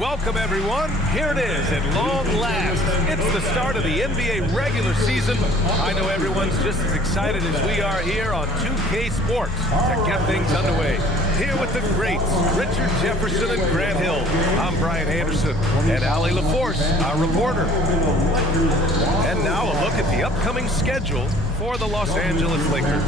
Welcome, everyone. Here it is at long last. It's the start of the NBA regular season. I know everyone's just as excited as we are here on 2K Sports to get things underway. Here with the greats, Richard Jefferson and Grant Hill. I'm Brian Anderson, and Allie LaForce, our reporter. And now a look at the upcoming schedule for the Los Angeles Lakers.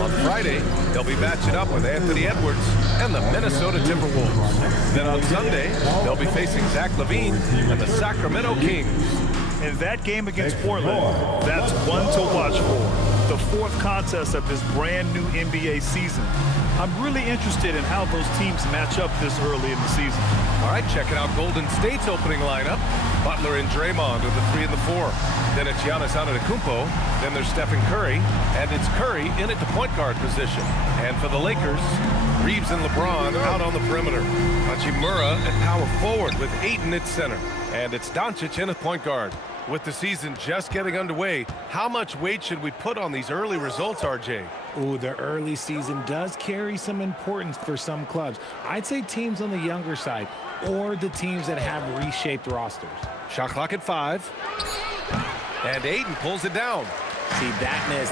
On Friday, they'll be matching up with Anthony Edwards and the Minnesota Timberwolves. Then on Sunday, they'll be facing Zach LaVine and the Sacramento Kings. In that game against Portland, that's one to watch for. The fourth contest of this brand new NBA season. I'm really interested in how those teams match up this early in the season. All right, checking out Golden State's opening lineup. Butler and Draymond are the 3 and the 4. Then it's Giannis Antetokounmpo. Then there's Stephen Curry. And it's Curry in at the point guard position. And for the Lakers, Reeves and LeBron out on the perimeter. Hachimura at power forward with Ayton at center. And it's Doncic in at point guard. With the season just getting underway, how much weight should we put on these early results, RJ? Ooh, the early season does carry some importance for some clubs. I'd say teams on the younger side or the teams that have reshaped rosters. Shot clock at 5. And Ayton pulls it down. See, that miss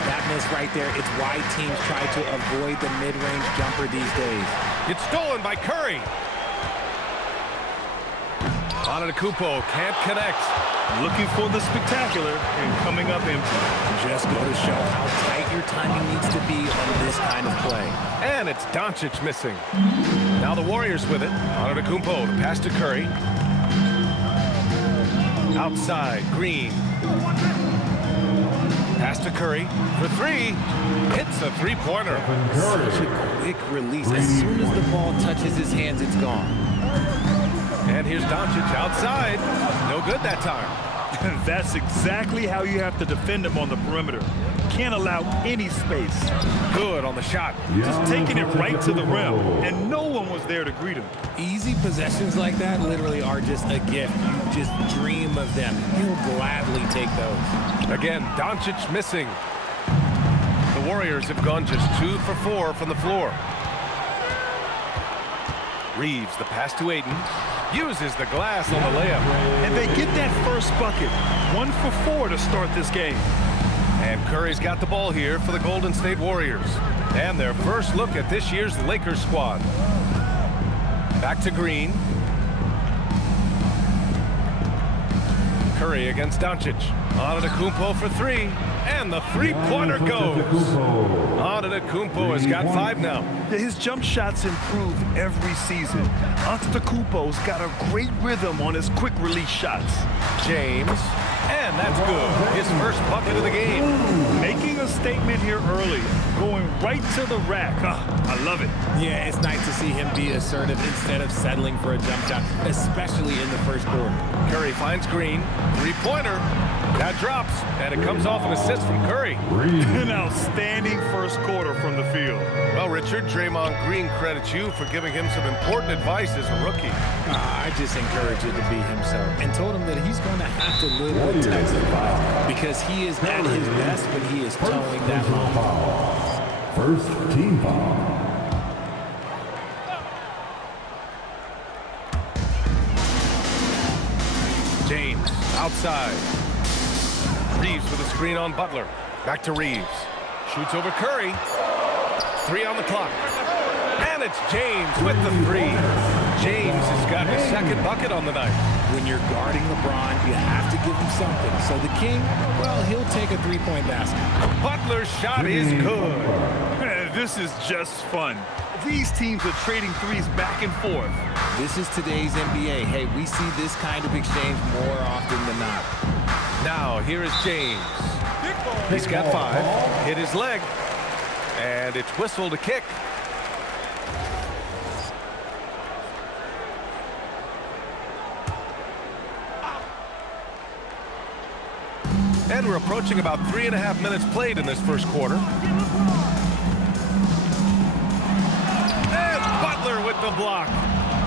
right there, it's why teams try to avoid the mid-range jumper these days. It's stolen by Curry. Antetokounmpo can't connect. Looking for the spectacular and coming up empty. Just go to show how tight your timing needs to be on this kind of play. And it's Doncic missing. Now the Warriors with it. Antetokounmpo to pass to Curry. Outside, Green. Pass to Curry for 3. Hits a three-pointer. Such a quick release. As soon as the ball touches his hands, it's gone. And here's Doncic outside. No good that time. That's exactly how you have to defend him on the perimeter. Can't allow any space. Good on the shot. Just taking it right to the rim, and no one was there to greet him. Easy possessions like that literally are just a gift. You just dream of them. You'll gladly take those. Again, Doncic missing. The Warriors have gone just 2 for 4 from the floor. Reeves, the pass to Ayton. Uses the glass on the layup. And they get that first bucket. 1 for 4 to start this game. And Curry's got the ball here for the Golden State Warriors. And their first look at this year's Lakers squad. Back to Green. Curry against Doncic. Antetokounmpo for 3. And the three-pointer goes. Antetokounmpo has got 5 now. Yeah, his jump shots improve every season. Antetokounmpo's got a great rhythm on his quick release shots. James. And that's good. His first bucket of the game. Making a statement here early. Going right to the rack. I love it. Yeah, it's nice to see him be assertive instead of settling for a jump shot, especially in the first quarter. Curry finds Green. Three-pointer. That drops, and it comes off an assist from Curry. An outstanding first quarter from the field. Well, Richard, Draymond Green credits you for giving him some important advice as a rookie. I just encouraged him to be himself and told him that he's going to have to live with Ty's advice because he is at his best when he is towing that line. First team foul. James outside. Reeves with a screen on Butler. Back to Reeves. Shoots over Curry. 3 on the clock. And it's James with the 3. James has got his second bucket on the night. When you're guarding LeBron, you have to give him something. So the King, well, he'll take a three-point basket. Butler's shot is good. This is just fun. These teams are trading threes back and forth. This is today's NBA. Hey, we see this kind of exchange more often than not. Now, here is James. He's got 5. Hit his leg. And it's whistled a kick. And we're approaching about 3.5 minutes played in this first quarter. And Butler with the block.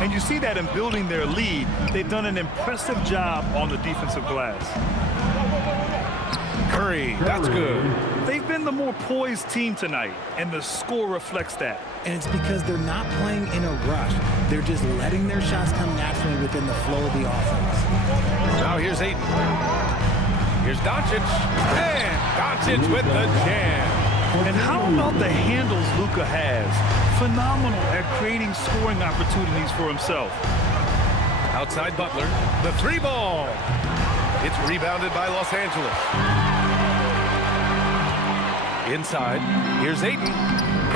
And you see that in building their lead, they've done an impressive job on the defensive glass. Curry Curry. That's good. They've been the more poised team tonight, and the score reflects that. And it's because they're not playing in a rush. They're just letting their shots come naturally within the flow of the offense. Now here's Ayton. Here's Doncic. And Doncic with the jam. And how about the handles Luka has? Phenomenal at creating scoring opportunities for himself. Outside Butler. The three ball. It's rebounded by Los Angeles. Inside. Here's Ayton.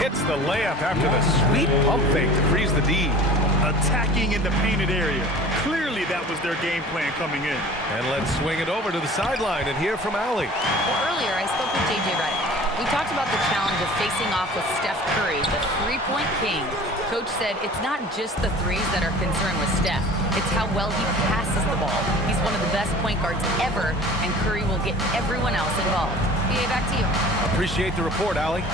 Hits the layup after the sweet pump fake to freeze the D. Attacking in the painted area. Clearly that was their game plan coming in. And let's swing it over to the sideline and hear from Allie. Well, earlier I spoke with J.J. Redick. We talked about the challenge of facing off with Steph Curry, the three-point king. Coach said it's not just the threes that are concerned with Steph. It's how well he passes the ball. He's one of the best point guards ever, and Curry will get everyone else involved. BA, back to you. Appreciate the report, Allie.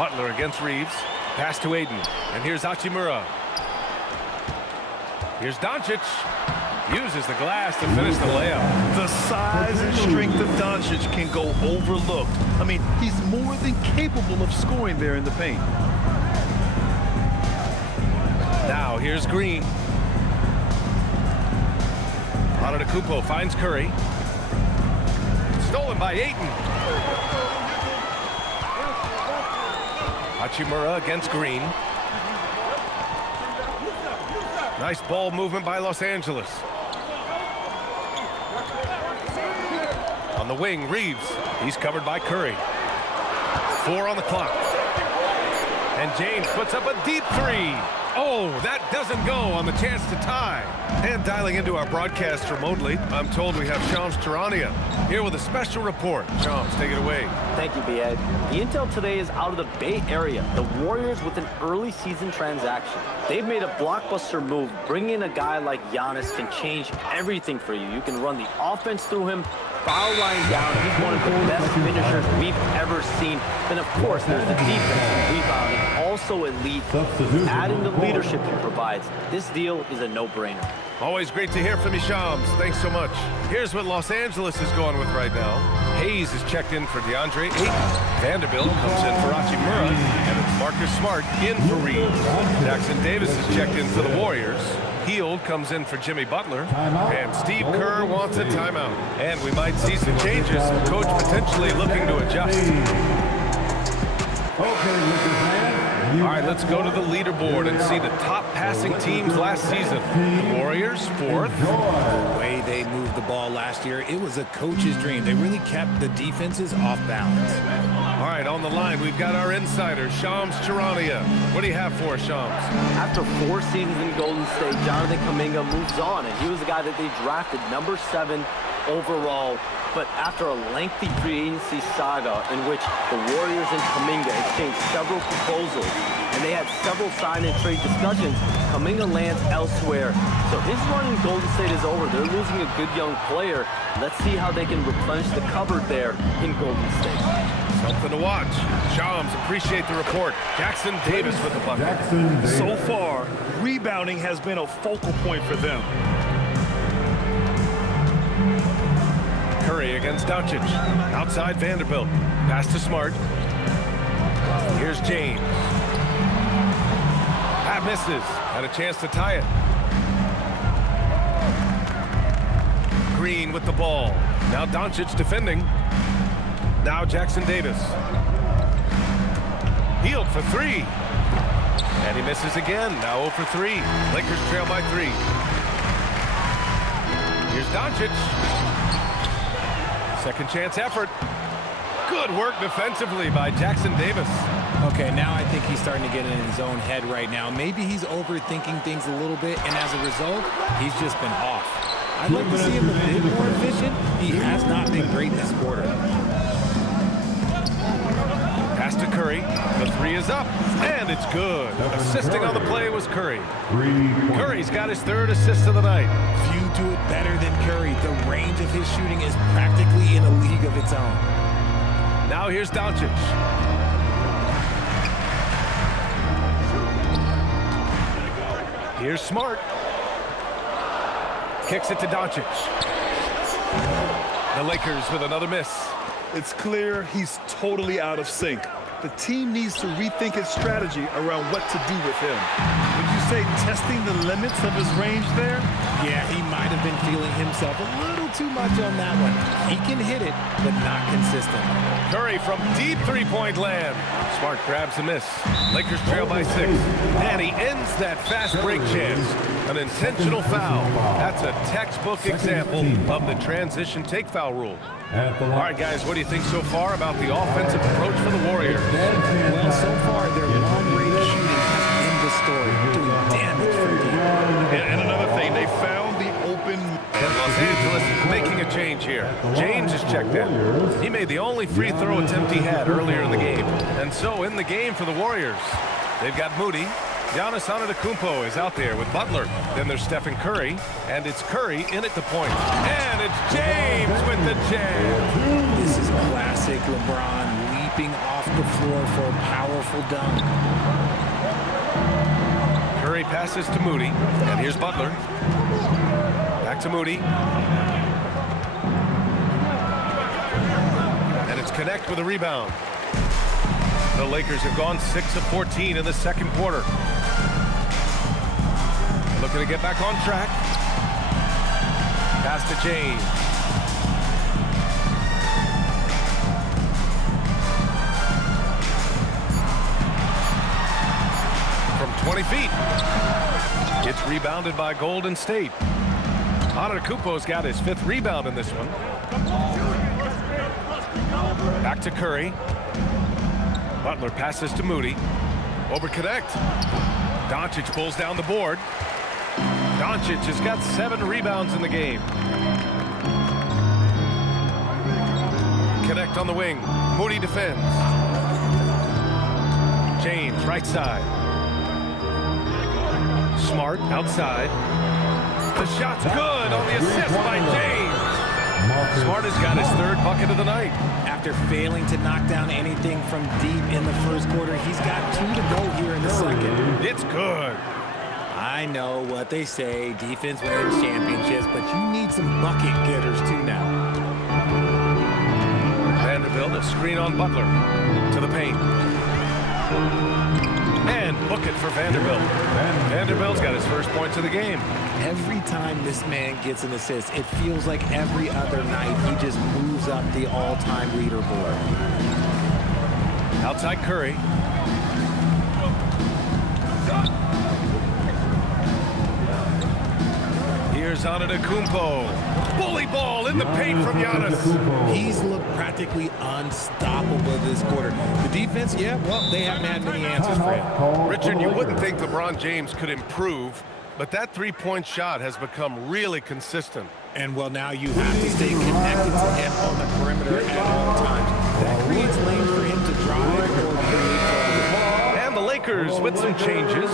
Butler against Reeves. Pass to Ayton. And here's Hachimura. Here's Doncic. Uses the glass to finish the layup. The size and strength of Doncic can go overlooked. I mean, he's more than capable of scoring there in the paint. Now here's Green. Antetokounmpo finds Curry. Stolen by Ayton. Hachimura against Green. Nice ball movement by Los Angeles. On the wing, Reeves. He's covered by Curry. 4 on the clock. And James puts up a deep three. Oh, that doesn't go on the chance to tie. And dialing into our broadcast remotely, I'm told we have Shams Charania here with a special report. Shams, take it away. Thank you, B.A. The intel today is out of the Bay Area. The Warriors with an early season transaction. They've made a blockbuster move. Bringing in a guy like Giannis can change everything for you. You can run the offense through him, foul line down. He's one of the best finishers we've ever seen. Then, of course, there's the defense and rebounding. Also elite. Adding the leadership he provides, this deal is a no-brainer. Always great to hear from you, Shams. Thanks so much. Here's what Los Angeles is going with right now. Hayes is checked in for DeAndre Ayton. Vanderbilt comes in for Hachimura. And it's Marcus Smart in for Reeves. Jackson Davis is checked in for the Warriors. Hield comes in for Jimmy Butler. And Steve Kerr wants a timeout. And we might see some changes. Coach potentially looking to adjust. All right, let's go to the leaderboard and see the top passing teams last season. The Warriors, 4th. The way they moved the ball last year, it was a coach's dream. They really kept the defenses off balance. All right, on the line, we've got our insider, Shams Charania. What do you have for us, Shams? After 4 seasons in Golden State, Jonathan Kuminga moves on, and he was the guy that they drafted number 7 overall. But after a lengthy free agency saga in which the Warriors and Kuminga exchanged several proposals, and they had several sign and trade discussions, Kuminga lands elsewhere. So his run in Golden State is over. They're losing a good young player. Let's see how they can replenish the cupboard there in Golden State. Something to watch. Shams, appreciate the report. Jackson Davis with the bucket. So far, rebounding has been a focal point for them. Curry against Doncic. Outside Vanderbilt. Pass to Smart. Here's James. That misses. Had a chance to tie it. Green with the ball. Now Doncic defending. Now Jackson Davis. Hield for 3. And he misses again. Now 0 for 3. Lakers trail by 3. Here's Doncic. Second chance effort. Good work defensively by Jackson Davis. Okay, now I think he's starting to get in his own head right now. Maybe he's overthinking things a little bit, and as a result, he's just been off. I'd like to see him a bit more efficient. He has not been great this quarter. Pass to Curry. The 3 is up, and it's good. Assisting on the play was Curry. Curry's got his 3rd assist of the night. Few do it better than Curry. The range of his shooting is practically in a league of its own. Now here's Doncic. Here's Smart. Kicks it to Doncic. The Lakers with another miss. It's clear he's totally out of sync. The team needs to rethink its strategy around what to do with him. Would you say testing the limits of his range there? Yeah, he might have been feeling himself a little too much on that one. He can hit it, but not consistent. Curry from deep three-point land. Smart grabs the miss. Lakers trail by 6. And he ends that fast break chance. An intentional foul. That's a textbook example of the transition take foul rule. All right, guys, what do you think so far about the offensive approach for the Warriors? Well, so far, their long-range shooting has been the story, doing damage from deep. And another thing, they found the open... And Los Angeles is making a change here. James is checked in. He made the only free throw attempt he had earlier in the game. And so in the game for the Warriors, they've got Moody. Giannis Antetokounmpo is out there with Butler. Then there's Stephen Curry, and it's Curry in at the point. And it's James with the jam. This is classic LeBron leaping off the floor for a powerful dunk. Curry passes to Moody, and here's Butler. Back to Moody. And it's Connect with a rebound. The Lakers have gone 6 of 14 in the second quarter. Looking to get back on track. Pass to James. From 20 feet. It's rebounded by Golden State. Antetokounmpo's got his 5th rebound in this one. Back to Curry. Butler passes to Moody. Over Connect. Doncic pulls down the board. Doncic has got 7 rebounds in the game. Connect on the wing. Moody defends. James, right side. Smart, outside. The shot's good on the assist by James. Smart has got his 3rd bucket of the night. After failing to knock down anything from deep in the first quarter, he's got 2 to go here in the second. It's good. I know what they say, defense wins championships, but you need some bucket getters too now. Vanderbilt, a screen on Butler. To the paint. And book it for Vanderbilt. Vanderbilt's got his first points of the game. Every time this man gets an assist, it feels like every other night he just moves up the all-time leaderboard. Outside Curry. Here's Antetokounmpo. Bully ball in the paint from Giannis. He's looked practically unstoppable this quarter. The defense, yeah, well, they haven't had many answers for him. Richard, you wouldn't think LeBron James could improve, but that three-point shot has become really consistent. And, well, now you have to stay connected to him on the perimeter at all times. That creates lanes for him to drive or create trouble. And the Lakers with some changes.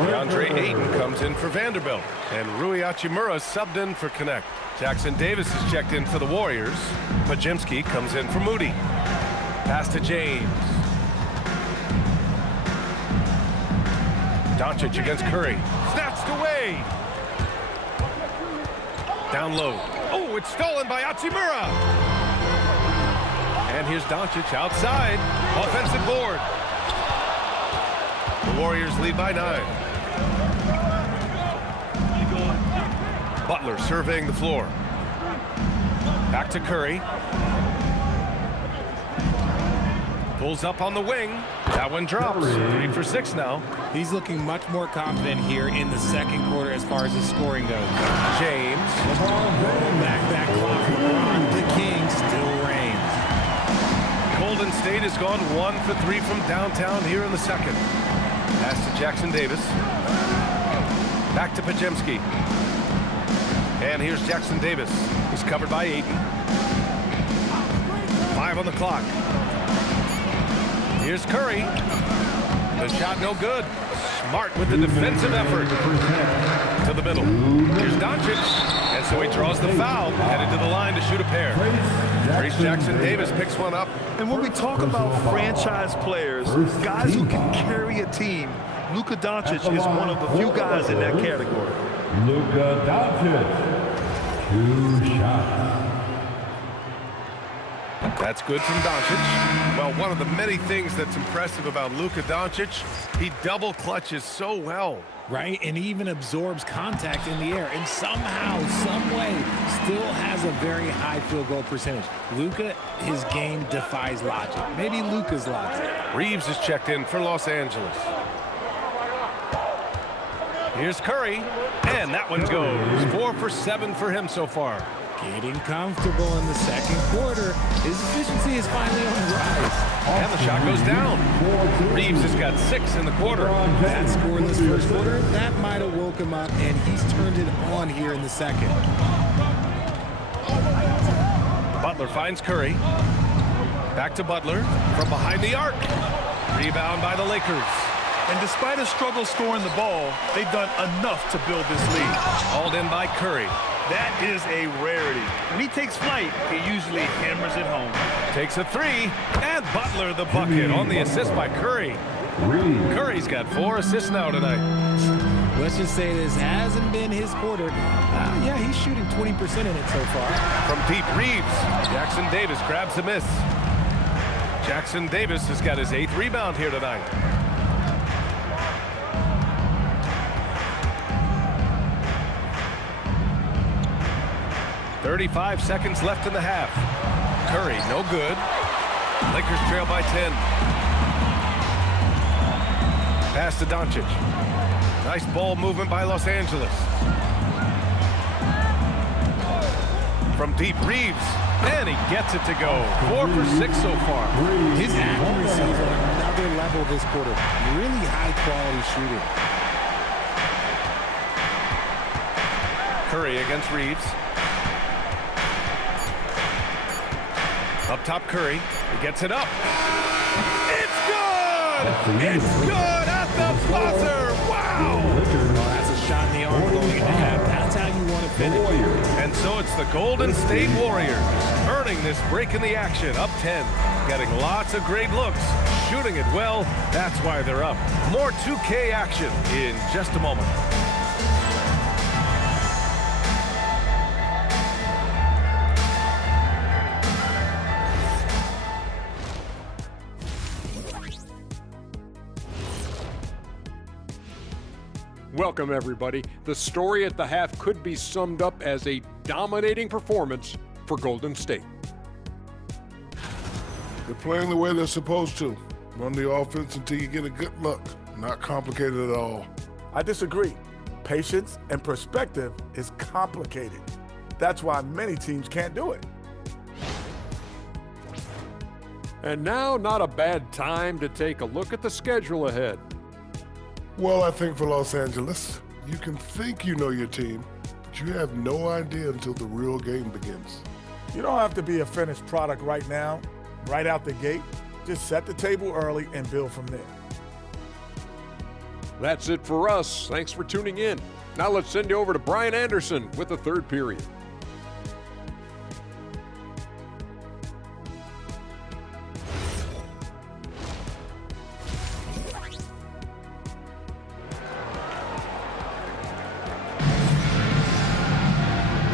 DeAndre Ayton comes in for Vanderbilt. And Rui Hachimura subbed in for Connect. Jackson Davis is checked in for the Warriors. Podziemski comes in for Moody. Pass to James. Doncic against Curry. Snatched away. Down low. Oh, it's stolen by Hachimura. And here's Doncic outside. Offensive board. The Warriors lead by 9. Butler surveying the floor. Back to Curry. Pulls up on the wing. That one drops. 3 for 6 now. He's looking much more confident here in the second quarter as far as his scoring goes. James. Back that clock. LeBron, the king, still reigns. Golden State has gone 1 for 3 from downtown here in the second. Pass to Jackson Davis. Back to Podziemski. And here's Jackson Davis. He's covered by Ayton. 5 on the clock. Here's Curry. The shot no good. Smart with the defensive effort. To the middle. Here's Doncic. And so he draws the foul. Headed to the line to shoot a pair. Trace Jackson Davis picks one up. And when we talk about franchise players, guys who can carry a team, Luka Doncic is one of the few guys in that category. Luka Doncic. 2 shots. That's good from Doncic. Well, one of the many things that's impressive about Luka Doncic, he double clutches so well. Right, and he even absorbs contact in the air and somehow, some way, still has a very high field goal percentage. Luka, his game defies logic. Maybe Luka's logic. Reeves is checked in for Los Angeles. Here's Curry, and that one goes. 4 for 7 for him so far. Getting comfortable in the second quarter. His efficiency is finally on the rise. And the shot goes down. Reeves has got 6 in the quarter. That scoreless first quarter, that might have woke him up, and he's turned it on here in the second. Butler finds Curry. Back to Butler from behind the arc. Rebound by the Lakers. And despite a struggle scoring the ball, they've done enough to build this lead. Hauled in by Curry. That is a rarity. When he takes flight, he usually hammers it home. Takes a 3, and Butler the bucket on the assist by Curry. Curry's got 4 assists now tonight. Let's just say this hasn't been his quarter. Yeah, he's shooting 20% in it so far. From deep, Reeves. Jackson Davis grabs the miss. Jackson Davis has got his 8th rebound here tonight. "35 seconds left in the half. Curry, no good. Lakers trail by 10. Pass to Doncic. Nice ball movement by Los Angeles. From deep, Reeves. And he gets it to go. 4 for 6 so far. His accuracy is on another level this quarter. Really high-quality shooting. Curry against Reeves. Up top, Curry. He gets it up. It's good! It's good at the buzzer! Wow! Oh, that's a shot in the arm going into half. That's how you want to finish. And so it's the Golden State Warriors earning this break in the action, up 10. Getting lots of great looks, shooting it well. That's why they're up. More 2K action in just a moment. Welcome, everybody. The story at the half could be summed up as a dominating performance for Golden State. They're playing the way they're supposed to. Run the offense until you get a good look. Not complicated at all. I disagree. Patience and perspective is complicated. That's why many teams can't do it. And now, not a bad time to take a look at the schedule ahead. Well, I think for Los Angeles, you can think you know your team, but you have no idea until the real game begins. You don't have to be a finished product right now, right out the gate. Just set the table early and build from there. That's it for us. Thanks for tuning in. Now let's send you over to Brian Anderson with the third period.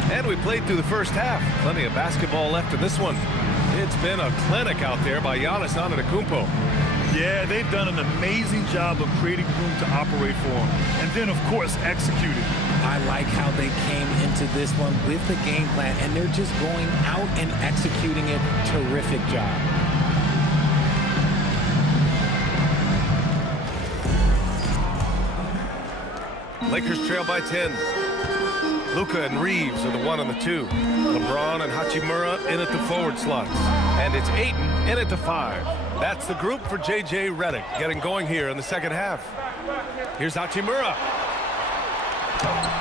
And we played through the first half. Plenty of basketball left in this one. It's been a clinic out there by Giannis Antetokounmpo. Yeah, they've done an amazing job of creating room to operate for him. And then, of course, executing. I like how they came into this one with the game plan, and they're just going out and executing it. Terrific job. Lakers trail by 10. Luka and Reeves are the 1 and the 2. LeBron and Hachimura in at the forward slots. And it's Ayton in at the 5. That's the group for J.J. Redick getting going here in the second half. Here's Hachimura.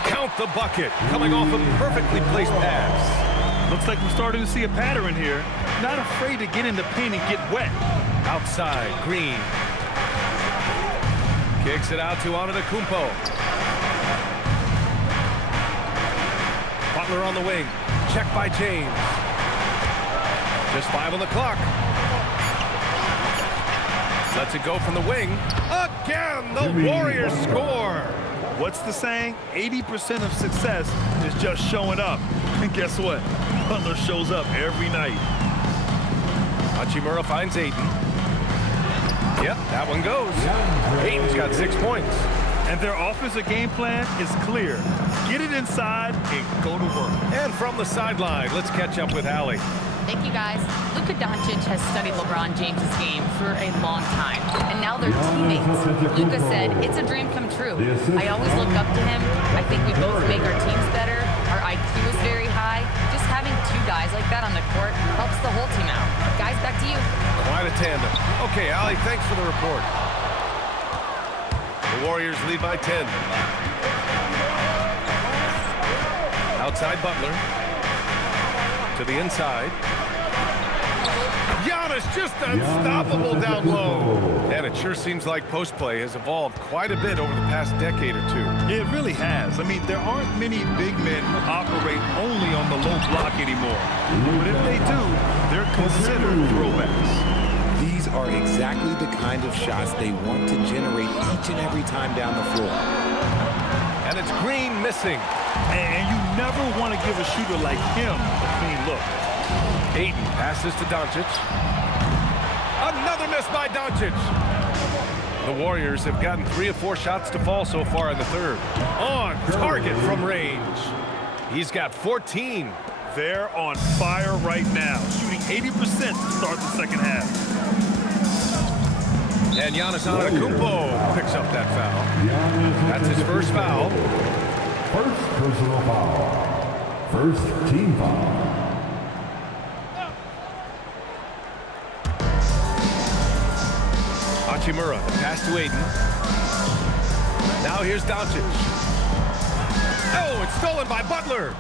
Count the bucket, coming off a perfectly placed pass. Looks like we're starting to see a pattern here. Not afraid to get in the paint and get wet. Outside, Green. Kicks it out to Antetokounmpo. Butler on the wing. Check by James. Just 5 on the clock. Lets it go from the wing. Again, the Warriors score. What's the saying? 80% of success is just showing up. And guess what? Butler shows up every night. Hachimura finds Ayton. Yep, that one goes. Ayton's got 6 points. And their offensive game plan is clear. Get it inside and go to work. And from the sideline, let's catch up with Allie. Thank you, guys. Luka Doncic has studied LeBron James' game for a long time, and now they're teammates. Luka said, it's a dream come true. I always look up to him. I think we both make our teams better. Our IQ is very high. Just having two guys like that on the court helps the whole team out. Guys, back to you. Quite a tandem. Okay, Allie, thanks for the report. The Warriors lead by 10. Outside Butler. To the inside. Giannis just unstoppable down low. And it sure seems like post play has evolved quite a bit over the past decade or two. It really has. I mean, there aren't many big men who operate only on the low block anymore. But if they do, they're considered throwbacks. These are exactly the kind of shots they want to generate each and every time down the floor. And it's Green missing. And you never want to give a shooter like him a clean look. Ayton passes to Doncic. Another miss by Doncic. The Warriors have gotten 3 of 4 shots to fall so far in the third. On target from range. He's got 14. They're on fire right now, shooting 80% to start the second half. And Giannis Antetokounmpo picks up that foul. That's his first foul. First personal foul. First team foul. Hachimura, the pass to Ayton. Now here's Doncic. Oh, it's stolen by Butler.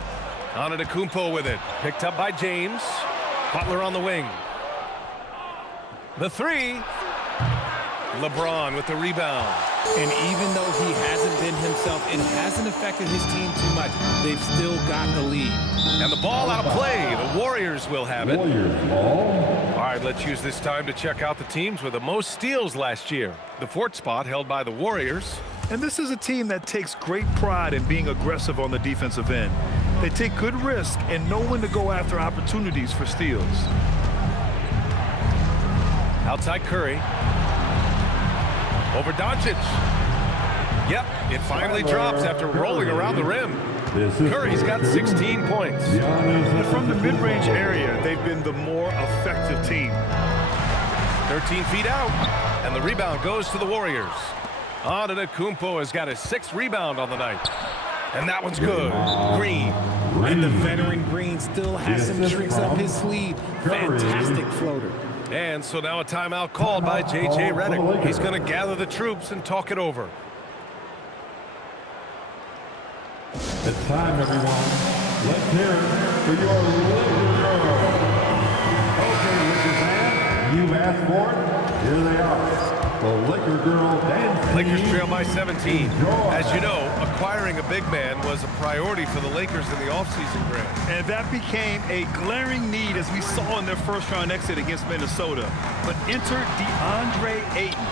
Antetokounmpo with it. Picked up by James. Butler on the wing. The three. LeBron with the rebound. And even though he hasn't been himself, it hasn't affected his team too much. They've still got the lead. And the ball out of play. The Warriors will have it. Warriors ball. All right, let's use this time to check out the teams with the most steals last year. The 4th spot held by the Warriors. And this is a team that takes great pride in being aggressive on the defensive end. They take good risk and know when to go after opportunities for steals. Outside Curry. Over Doncic. Yep, it finally drops after rolling around the rim. Curry's got 16 points. But from the mid-range area, they've been the more effective team. 13 feet out, and the rebound goes to the Warriors. Antetokounmpo has got his 6th rebound on the night. And that one's good. Green. And the veteran Green still has some tricks up his sleeve. Fantastic floater. And so now a timeout called by J.J. Redick. He's going to gather the troops and talk it over. It's time, everyone. Let's hear it for your Laker girl. Okay, Lakers fans, you've asked for it. Here they are. The Laker girl dance. Lakers trail by 17. As you know, acquiring a big man was a priority for the Lakers in the offseason, Grant. And that became a glaring need as we saw in their first-round exit against Minnesota. But enter DeAndre Ayton,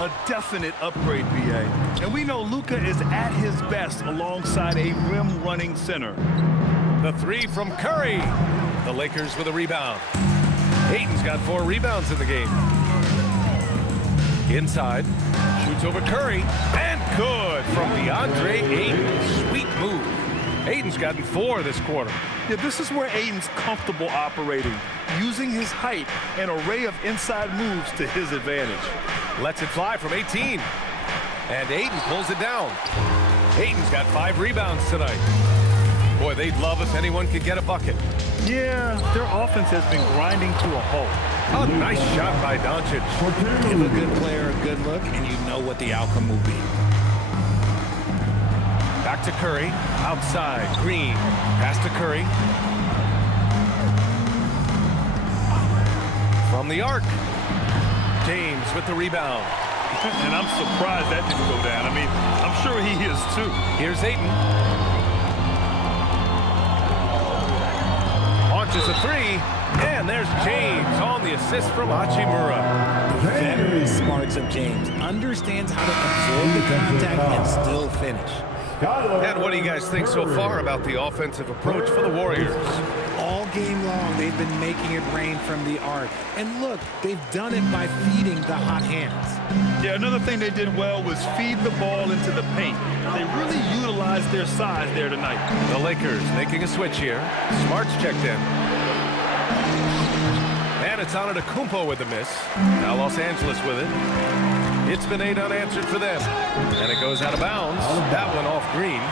a definite upgrade, BA. And we know Luka is at his best alongside a rim-running center. The three from Curry. The Lakers with a rebound. Ayton's got 4 rebounds in the game. Inside, shoots over Curry, and good from DeAndre Ayton. Sweet move. Ayton's gotten 4 this quarter. Yeah, this is where Ayton's comfortable operating, using his height and array of inside moves to his advantage. Lets it fly from 18, and Ayton pulls it down. Ayton's got 5 rebounds tonight. Boy, they'd love if anyone could get a bucket. Yeah, their offense has been grinding to a halt. A nice shot by Doncic. Give a good player a good look, and you know what the outcome will be. Back to Curry. Outside. Green. Pass to Curry. From the arc. James with the rebound. And I'm surprised that didn't go down. I mean, I'm sure he is too. Here's Ayton. Launches a 3. And there's James on the assist from Hachimura. The veteran smarts of James understands how to absorb the contact and still finish. And what do you guys think so far about the offensive approach for the Warriors? All game long, they've been making it rain from the arc. And look, they've done it by feeding the hot hands. Yeah, another thing they did well was feed the ball into the paint. They really utilized their size there tonight. The Lakers making a switch here. Smart's checked in. And it's Antetokounmpo with the miss. Now Los Angeles with it. It's been 8 unanswered for them. And it goes out of bounds. That one off Green.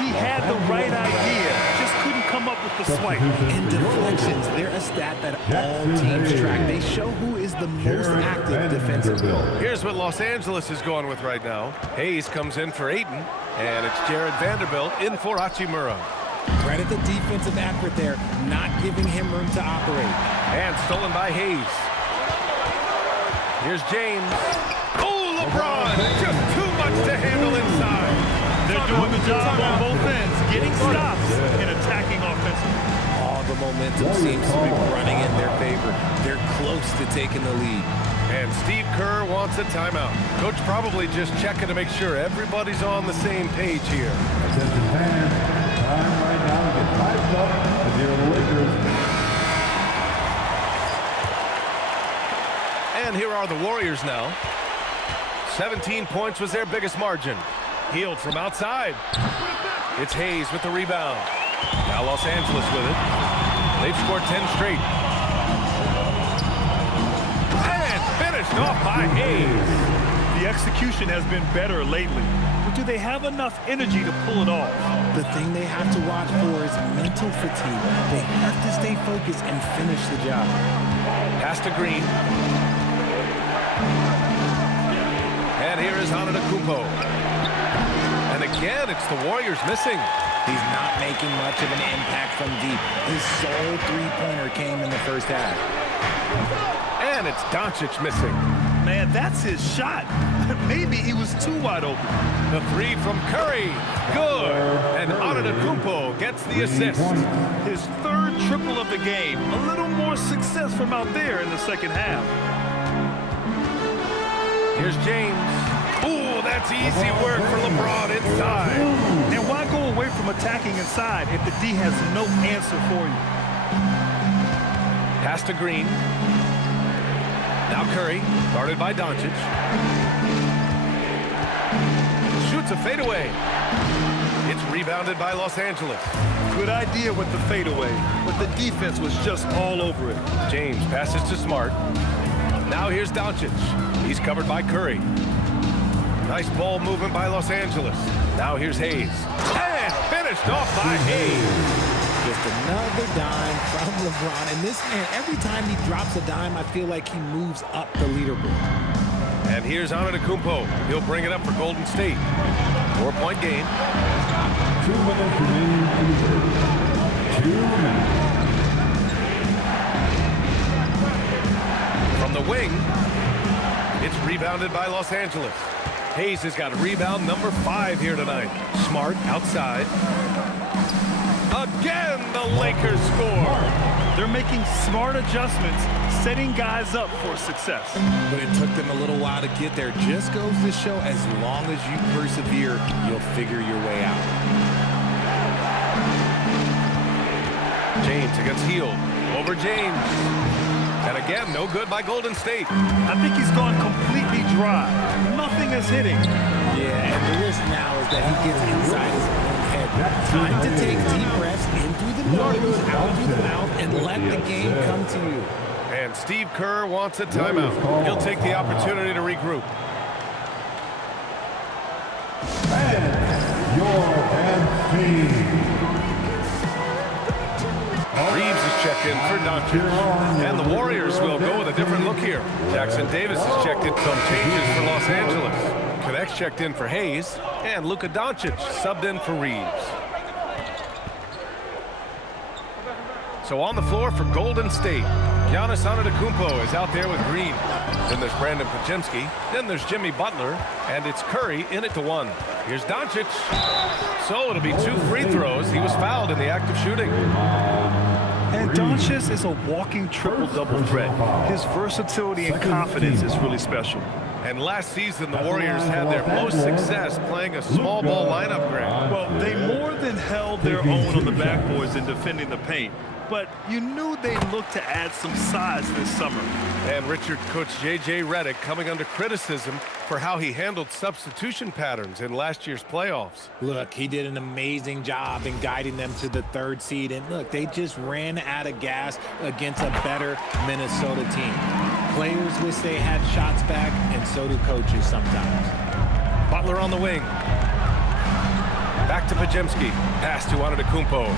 He had the right idea, just couldn't come up with the swipe. And deflections, they're a stat that all teams track. They show who is the most active defensively. Here's what Los Angeles is going with right now. Hayes comes in for Ayton, and it's Jared Vanderbilt in for Hachimura. Credit the defensive effort there, not giving him room to operate. And stolen by Hayes. Here's James. Oh, LeBron! Just too much to handle inside. They're doing the job on both ends, getting stops and attacking offensively. All the momentum seems to be running in their favor. They're close to taking the lead. And Steve Kerr wants a timeout. Coach probably just checking to make sure everybody's on the same page here. Attention fans, time right now to get hyped up as your Lakers. And here are the Warriors now. 17 points was their biggest margin. Healed from outside. It's Hayes with the rebound. Now Los Angeles with it. They've scored 10 straight. And finished off by Hayes. The execution has been better lately, but do they have enough energy to pull it off? The thing they have to watch for is mental fatigue. They have to stay focused and finish the job. Pass to Green. And here is Antetokounmpo. And again, it's the Warriors missing. He's not making much of an impact from deep. His sole three-pointer came in the first half. And it's Doncic missing. Man, that's his shot. Maybe he was too wide open. The three from Curry. Good. And Antetokounmpo gets the assist. His third triple of the game. A little more success from out there in the second half. Here's James. Ooh, that's easy work for LeBron inside. And why go away from attacking inside if the D has no answer for you? Pass to Green. Now Curry, guarded by Doncic. Shoots a fadeaway. It's rebounded by Los Angeles. Good idea with the fadeaway, but the defense was just all over it. James passes to Smart. Now here's Doncic. He's covered by Curry. Nice ball movement by Los Angeles. Now here's Hayes. And finished off by Hayes. Just another dime from LeBron. And this man, every time he drops a dime, I feel like he moves up the leaderboard. And here's Antetokounmpo. He'll bring it up for Golden State. 4-point game. 2 minutes remaining. 2 minutes. From the wing, it's rebounded by Los Angeles. Hayes has got rebound number 5 here tonight. Smart outside. Again, the Lakers score. They're making smart adjustments, setting guys up for success. But it took them a little while to get there. Just goes to show, as long as you persevere, you'll figure your way out. James against Hield. Over James. And again, no good by Golden State. I think he's gone completely dry. Nothing is hitting. Yeah, and the risk now is that he gets inside his own head. Time to take deep breaths in through the nose, out through the mouth, and let the game come to you. And Steve Kerr wants a timeout. He'll take the opportunity to regroup. And your team. Reeves is checked in for Doncic. And the Warriors will go with a different look here. Jackson Davis is checked in. Some changes for Los Angeles. Connects checked in for Hayes. And Luka Doncic subbed in for Reeves. So on the floor for Golden State, Giannis Antetokounmpo is out there with Green. Then there's Brandon Podziemski. Then there's Jimmy Butler. And it's Curry in it to 1. Here's Doncic. So it'll be 2 free throws. He was fouled in the act of shooting. And Doncic is a walking triple-double threat. His versatility and confidence is really special. And last season, the Warriors had their most success playing a small ball lineup, Greg. Well, they more than held their own on the backboards in defending the paint. But you knew they looked to add some size this summer. And Richard, Coach J.J. Redick coming under criticism for how he handled substitution patterns in last year's playoffs. Look, he did an amazing job in guiding them to the 3rd seed. And look, they just ran out of gas against a better Minnesota team. Players wish they had shots back, and so do coaches sometimes. Butler on the wing. Back to Podziemski. Pass to Antetokounmpo.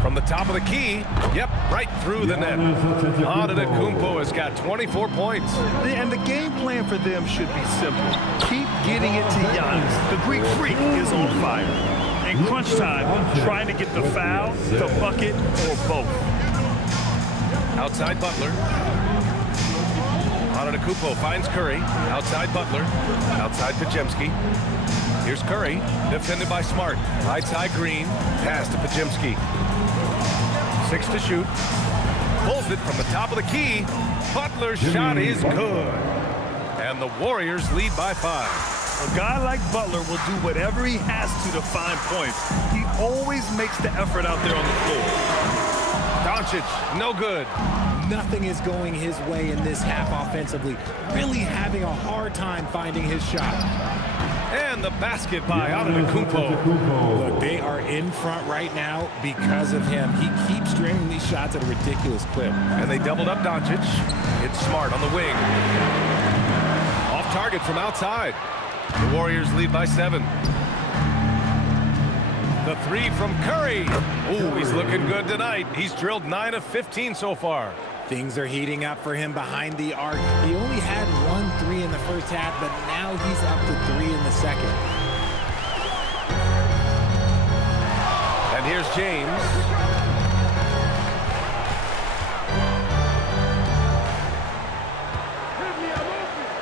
From the top of the key, yep, right through the net. Antetokounmpo has got 24 points. And the game plan for them should be simple. Keep getting it to Giannis. The Greek freak is on fire. In crunch time, trying to get the foul, the bucket, or both. Outside Butler. Antetokounmpo finds Curry. Outside Butler. Outside Podziemski. Here's Curry, defended by Smart. Right side Green. Pass to Podziemski. 6 to shoot. Pulls it from the top of the key. Butler's shot is good. And the Warriors lead by 5. A guy like Butler will do whatever he has to find points. He always makes the effort out there on the floor. Doncic, no good. Nothing is going his way in this half offensively. Really having a hard time finding his shot. And the basket by Antetokounmpo. Look, they are in front right now because of him. He keeps draining these shots at a ridiculous clip. And they doubled up Doncic. It's Smart on the wing. Off target from outside. The Warriors lead by 7. The 3 from Curry. Ooh, he's looking good tonight. He's drilled 9 of 15 so far. Things are heating up for him behind the arc. He only had 1 3 in the first half, but now he's up to 3 in the second. And here's James.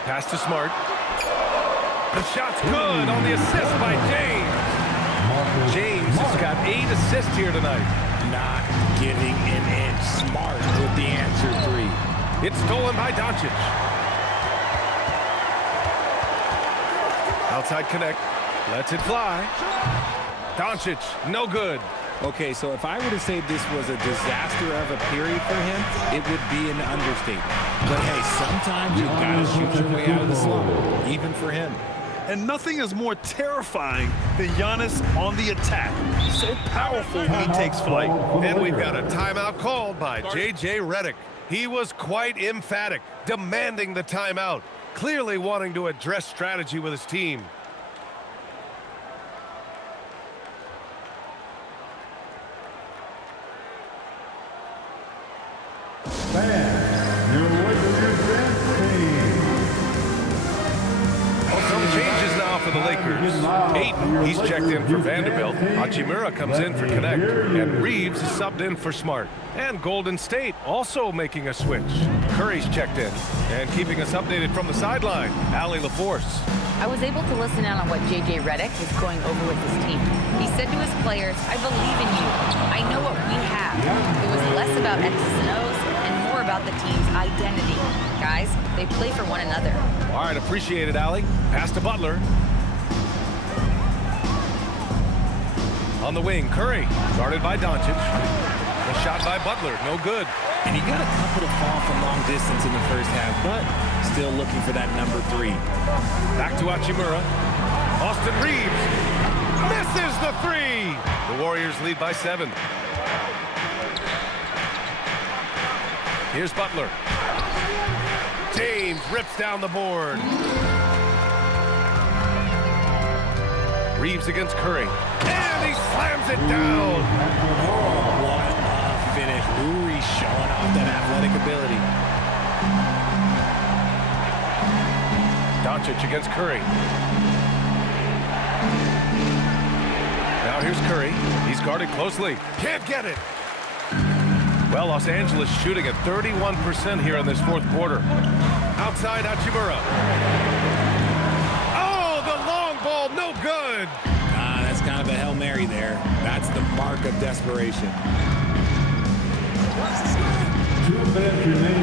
Pass to Smart. The shot's good on the assist by James. James has got 8 assists here tonight. Not giving an inch. Smart with the answer 3. It's stolen by Doncic. Outside connect. Lets it fly. Doncic, no good. Okay, so if I were to say this was a disaster of a period for him, it would be an understatement. But hey, sometimes you've got to shoot your way out of the slump, even for him. And nothing is more terrifying than Giannis on the attack. He's so powerful when he takes flight. And we've got a timeout called by J.J. Redick. He was quite emphatic, demanding the timeout, clearly wanting to address strategy with his team. Changes now for the Lakers. Ayton, he's checked in for Vanderbilt. Hachimura comes in for Connect. And Reeves is subbed in for Smart. And Golden State also making a switch. Curry's checked in. And keeping us updated from the sideline, Allie LaForce. I was able to listen in on what J.J. Redick is going over with his team. He said to his players, I believe in you. I know what we have. It was less about X's and O's and more about the team's identity. Guys, they play for one another. All right, appreciate it, Allie. Pass to Butler. On the wing, Curry, guarded by Doncic. A shot by Butler, no good. And he got a couple to fall from long distance in the first half, but still looking for that number 3. Back to Hachimura. Austin Reeves misses the 3. The Warriors lead by 7. Here's Butler. James rips down the board. Reeves against Curry. And he slams it down. Oh, what a finish. Uri showing off that athletic ability. Doncic against Curry. Now here's Curry. He's guarded closely. Can't get it. Well, Los Angeles shooting at 31% here in this 4th quarter. Outside Hachimura. Oh, the long ball, no good. That's kind of a Hail Mary there. That's the mark of desperation.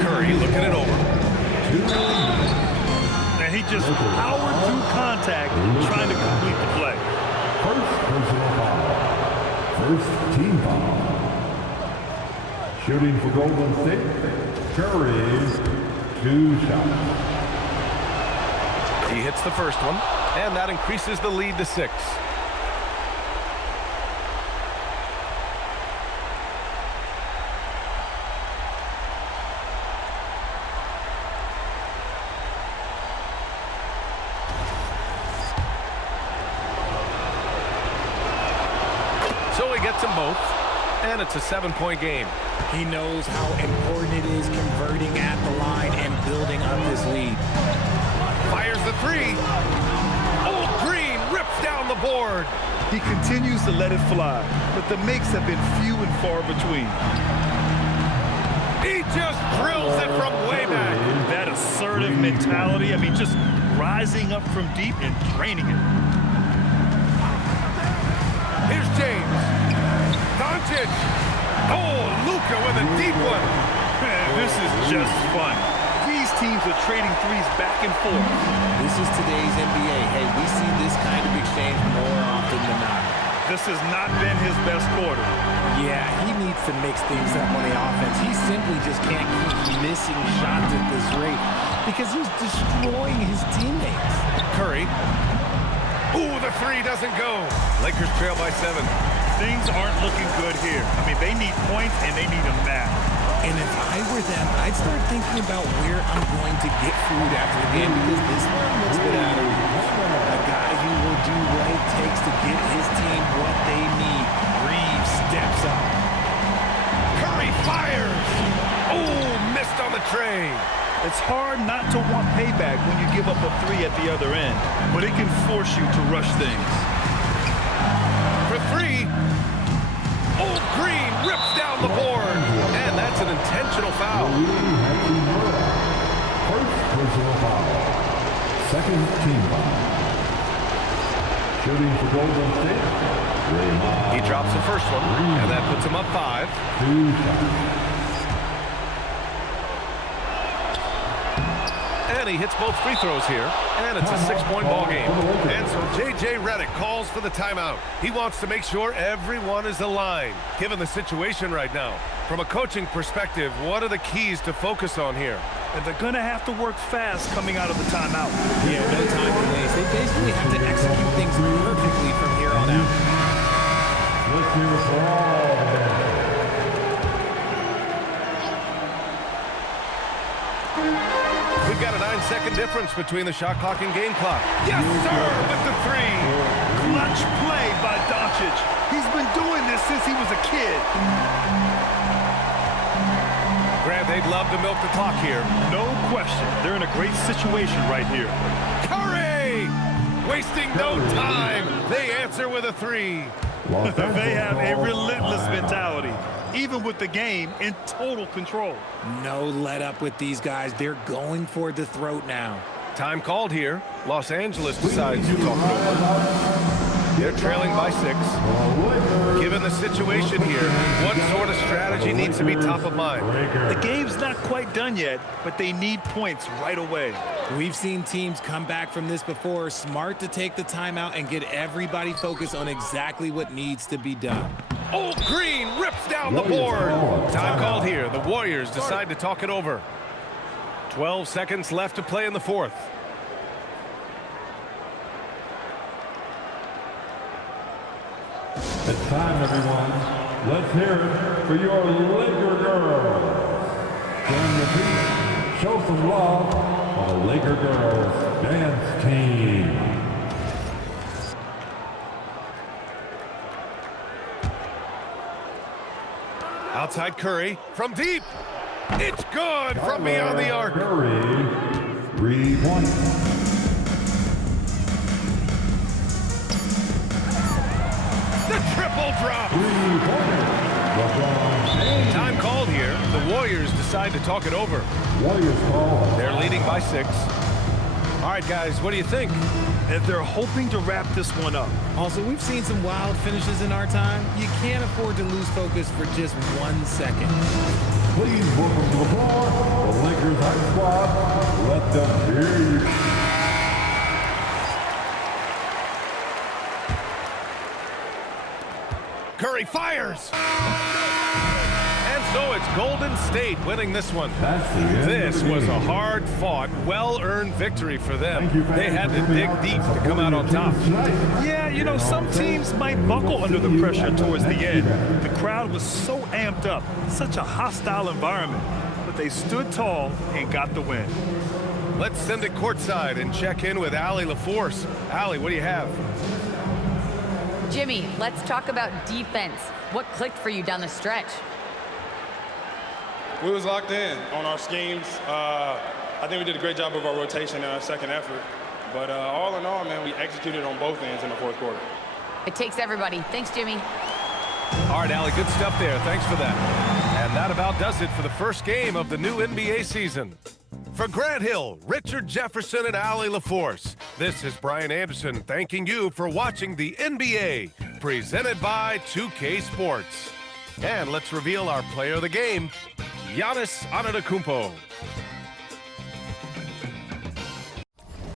Curry looking it over. And he just powered through contact trying to complete the play. First personal foul. First team foul. Shooting for Golden State, Curry, 2 shots. He hits the first one, and that increases the lead to 6. So he gets them both, and it's a 7-point game. He knows how important it is converting at the line and building up this lead. Fires the 3. Old Green rips down the board. He continues to let it fly, but the makes have been few and far between. He just drills it from way back. That assertive mentality, I mean, just rising up from deep and draining it. Here's James. Doncic. Oh, Luka with a deep one. Man, this is just fun. These teams are trading threes back and forth. This is today's NBA. Hey, we see this kind of exchange more often than not. This has not been his best quarter. Yeah, he needs to mix things up on the offense. He simply just can't keep missing shots at this rate because he's destroying his teammates. Curry. Ooh, the 3 doesn't go. Lakers trail by 7. Things aren't looking good here. I mean, they need points, and they need them now. And if I were them, I'd start thinking about where I'm going to get food after the game because this one looks good out of reach. A guy who will do what it takes to get his team what they need. Reeves steps up. Curry fires. Oh, missed on the tray. It's hard not to want payback when you give up a 3 at the other end, but it can force you to rush things. For 3. Old Green rips down the board. And that's an intentional foul. First personal foul. Second team foul. Shooting for Golden State, Draymond. He drops the first one, and that puts him up 5. 2 shots. And he hits both free throws here, and it's a 6-point ball game. And so J.J. Redick calls for the timeout. He wants to make sure everyone is aligned, given the situation right now. From a coaching perspective, what are the keys to focus on here? And they're going to have to work fast coming out of the timeout. Yeah, no time to waste. They basically have to execute things perfectly from here on out. Let's hear it for all the bench. We've got a 9-second difference between the shot clock and game clock. Yes, sir, with the 3. Clutch play by Doncic. He's been doing this since he was a kid. Grant, they'd love to milk the clock here. No question. They're in a great situation right here. Curry! Wasting no time. They answer with a 3. They have a relentless mentality, even with the game in total control. No let up with these guys. They're going for the throat now. Time called here. Los Angeles decides to talk it over. They're trailing by 6. Given the situation here, what sort of strategy needs to be top of mind? The game's not quite done yet, but they need points right away. We've seen teams come back from this before. Smart to take the timeout and get everybody focused on exactly what needs to be done. Old Green rips down the board. Time called here. The Warriors decide to talk it over. 12 seconds left to play in the 4th. It's time, everyone. Let's hear it for your Laker girls. Join your feet. Show some love on the Laker girls dance team. Outside Curry from deep. It's good from beyond the arc. Curry, 3 points. The triple drop. Time called here. The Warriors decide to talk it over. Warriors call. They're leading by 6. All right, guys, what do you think? and they're hoping to wrap this one up. Also, we've seen some wild finishes in our time. You can't afford to lose focus for just 1 second. Please welcome to the floor the Lakers Hype Squad. Let them hear you. Curry fires. And so it's Golden State winning this one. This was a hard-fought, well-earned victory for them. They had to dig deep to come out on top. Yeah, you know, some teams might buckle under the pressure towards the end. The crowd was so amped up, such a hostile environment, but they stood tall and got the win. Let's send it courtside and check in with Allie LaForce. Allie, what do you have? Jimmy, let's talk about defense. What clicked for you down the stretch? We was locked in on our schemes. I think we did a great job of our rotation in our second effort. But all in all, man, we executed on both ends in the fourth quarter. It takes everybody. Thanks, Jimmy. All right, Allie, good stuff there. Thanks for that. And that about does it for the first game of the new NBA season. For Grant Hill, Richard Jefferson, and Allie LaForce, this is Brian Anderson thanking you for watching the NBA, presented by 2K Sports. And let's reveal our player of the game, Giannis Antetokounmpo.